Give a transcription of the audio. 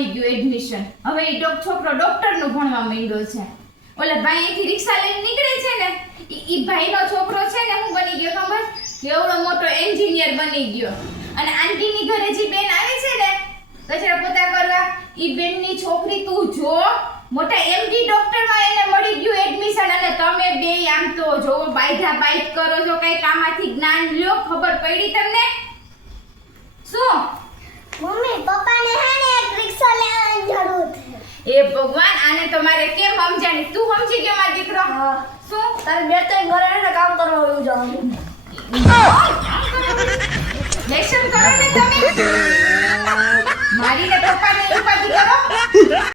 મળી ગયું એડમિશન. હવે એ છોકરો ડોક્ટરનું ભણવા માંડ્યો છે. ઓલા ભાઈ અહીંથી રિક્ષા લઈને નીકળે છે ને, ઈ ભાઈનો છોકરો છે ને હું બની ગયો ખબર? કેવડો મોટો એન્જિનિયર બની ગયો. અને આંટીની ઘરે જે બેન આવે છે ને કચરા પોતા કરવા, ઈ બેનની છોકરી તું જો મોટા એમડી ડોક્ટરમાં એને મળી ગયું એડમિશન. અને તમે બે આમ તો જો બાયધા બાઈટ કરો છો, કઈ કામાંથી જ્ઞાન લ્યો. ખબર પડી તમને? શું મમ્મી પપ્પાને હે ને એક રિક્ષા લેવાની જરૂર છે. એ ભગવાન, આને તો મારે કેમ સમજાણી? તું સમજી ગયો મારો દીકરો? શું તારે બે ત્રણ ઘરે એને કામ કરવા આવ્યું જવાનું. લેશન કરો ને તમે. મારી ને પપ્પાને ઉપાધિ